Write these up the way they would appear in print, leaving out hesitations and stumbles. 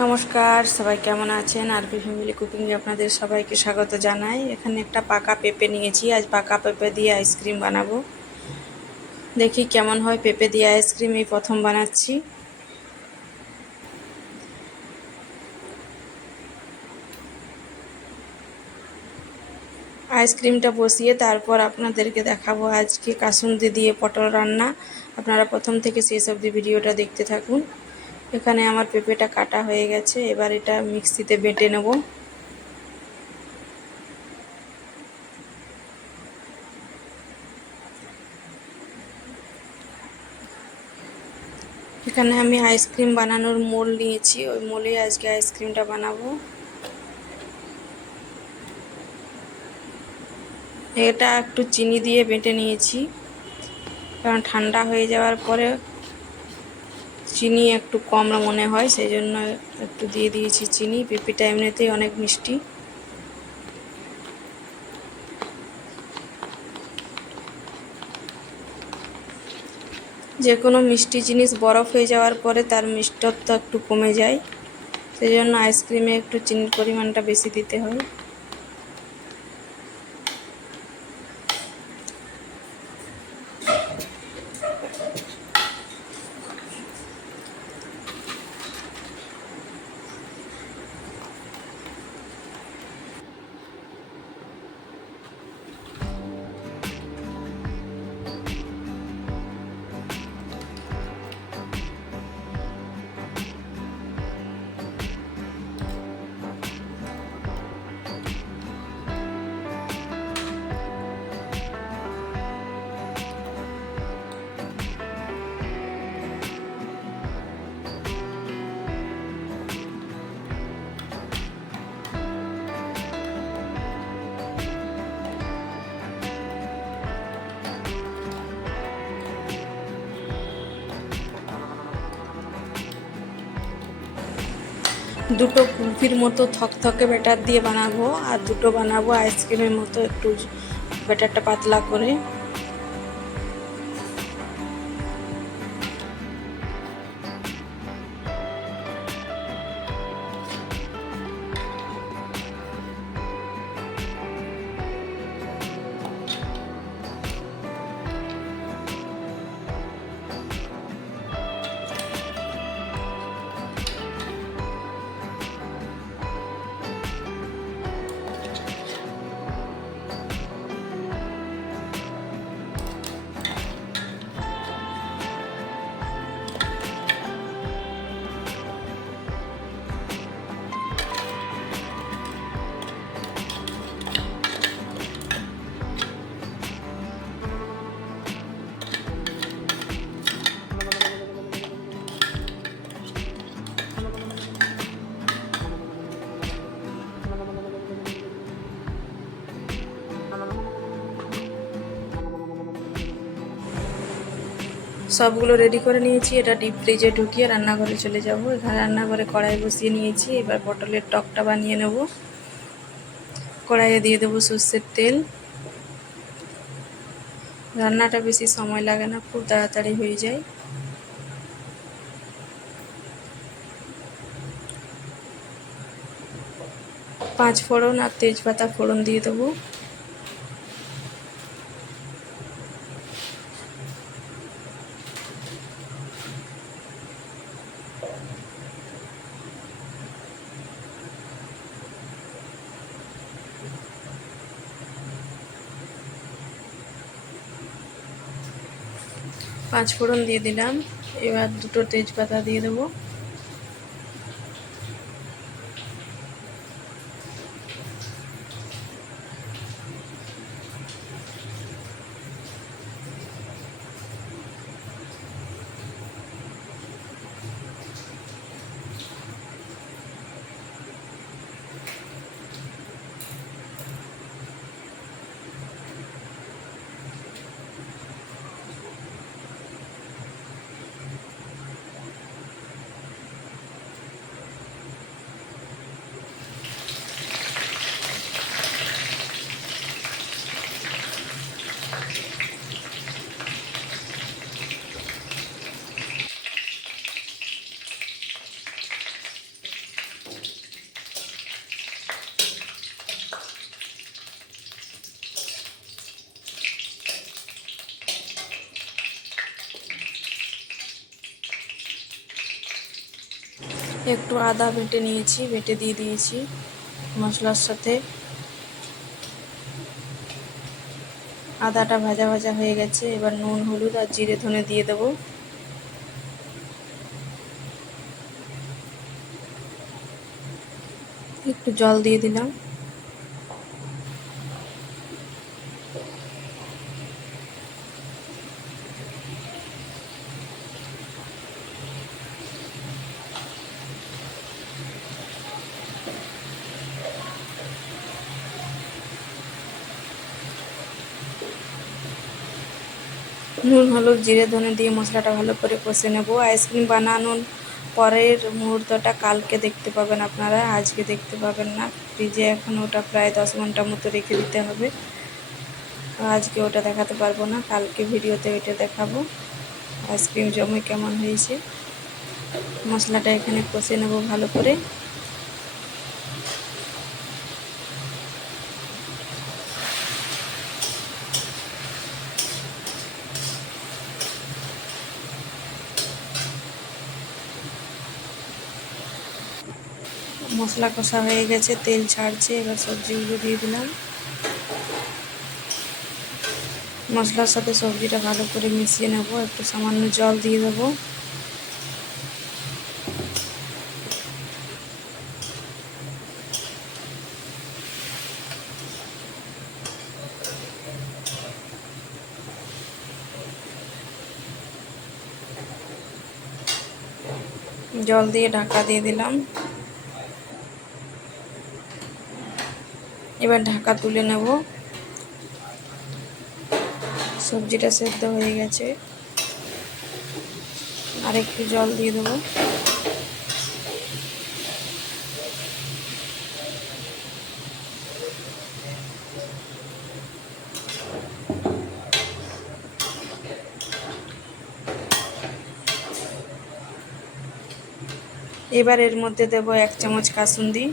নমস্কার, সবাই কেমন আছেন? আরপি ফ্যামিলি কুকিংয়ে আপনাদের সবাইকে স্বাগত জানাই। এখানে একটা পাকা পেঁপে নিয়েছি। আজ পাকা পেঁপে দিয়ে আইসক্রিম বানাবো। দেখি কেমন হয়। পেঁপে দিয়ে আইসক্রিম এই প্রথম বানাচ্ছি। আইসক্রিমটা বসিয়ে তারপর আপনাদেরকে দেখাবো আজকে কাসুন্দি দিয়ে পটল রান্না। আপনারা প্রথম থেকে শেষ অবধি ভিডিওটা দেখতে থাকুন। এখানে আমার পেঁপেটা কাটা হয়ে গেছে। এবার এটা মিক্সিতে বেটে নেব। এখানে আমি আইসক্রিম বানানোর মোল নিয়েছি, ওই মোলে আজকে আইসক্রিমটা বানাবো। এটা একটু চিনি দিয়ে বেটে নিয়েছি, কারণ ঠান্ডা হয়ে যাওয়ার পরে চিনি একটু কম মনে হয়, সেই জন্য একটু দিয়ে দিয়েছি চিনি। পেঁপেটা এমনিতেই অনেক মিষ্টি। যে কোনো মিষ্টি জিনিস বরফ হয়ে যাওয়ার পরে তার মিষ্টত্ব একটু কমে যায়, সেই জন্য আইসক্রিমে একটু চিনির পরিমাণটা বেশি দিতে হয়। দুটো কুলফির মতো থকথকে ব্যাটার দিয়ে বানাবো, আর দুটো বানাবো আইসক্রিমের মতো একটু ব্যাটারটা পাতলা করে। সবগুলো রেডি করে নিয়েছি। এটা ডিপ ফ্রিজে ঢুকিয়ে রান্নাঘরে চলে যাব। এখানে রান্নাঘরে কড়াই বসিয়ে নিয়েছি। এবার পটলের টকটা বানিয়ে নেব। কড়াইয়ে দিয়ে দেবো সর্ষের তেল। রান্নাটা বেশি সময় লাগে না, খুব তাড়াতাড়ি হয়ে যায়। পাঁচ ফোড়ন আর তেজপাতা ফোড়ন দিয়ে দেবো। পাঁচ ফোড়ন দিয়ে দিলাম। এবার দুটো তেজপাতা দিয়ে দেবো। একটু আদা বেটে নিয়েছি, বেটে দিয়ে দিয়েছি মশলার সাথে। আদাটা ভাজা ভাজা হয়ে গেছে, এবার নুন হলুদ আর জিরে ধনে দিয়ে দেবো। একটু জল দিয়ে দিলাম। নুন হলুদ জিরে ধনে দিয়ে মশলাটা ভালো করে কষে নেব। আইসক্রিম বানানোর পরের মুহূর্তটা কালকে দেখতে পাবেন আপনারা, আজকে দেখতে পাবেন না। ফ্রিজে এখন ওটা প্রায় 10 ঘন্টা মতো রেখে দিতে হবে। আজকে ওটা দেখাতে পারবো না, কালকে ভিডিওতে ওইটা দেখাবো আইসক্রিম জমে কেমন হয়েছে। মশলাটা এখানে কষে নেব ভালো করে। মশলা কষা হয়ে গেছে, তেল ছাড়ছে, এবার সবজিগুলো দিয়ে দিলাম। মশলার সাথে সবজিটা ভালো করে মিশিয়ে নেব। একটু সামান্য জল দিয়ে দেবো। জল দিয়ে ঢাকা দিয়ে দিলাম। এবার ঢাকা তুলে নেব। সবজিটা সেদ্ধ হয়ে গেছে, আর একটু জল দিয়ে দেবো। এবার এর মধ্যে দেব 1 চামচ কাসুন্দি।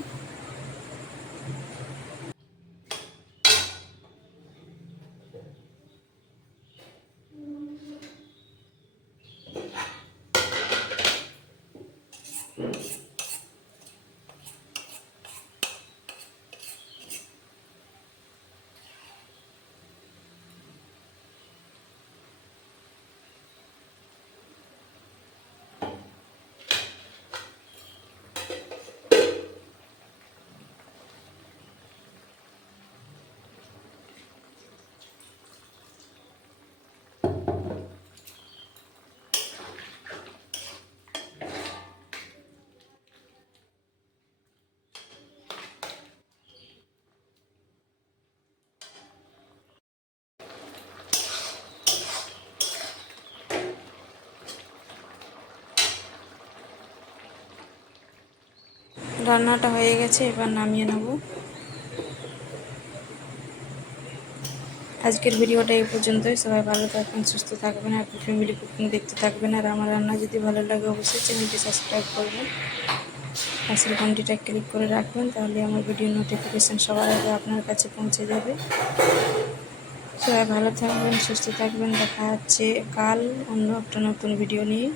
রান্নাটা হয়ে গেছে, এবার নামিয়ে নেব। আজকের ভিডিওটা এই পর্যন্তই। সবাই ভালো থাকবেন, সুস্থ থাকবেন, হ্যাপি ফ্যামিলি কুকিং দেখতে থাকবেন। আর আমার রান্না যদি ভালো লাগে অবশ্যই চ্যানেলটি সাবস্ক্রাইব করবেন, পাশের ঘন্টিটা ক্লিক করে রাখবেন, তাহলে আমার ভিডিও নোটিফিকেশান সবার আগে আপনার কাছে পৌঁছে যাবে। সবাই ভালো থাকবেন, সুস্থ থাকবেন। দেখা হচ্ছে কাল অন্য একটা নতুন ভিডিও নিয়ে।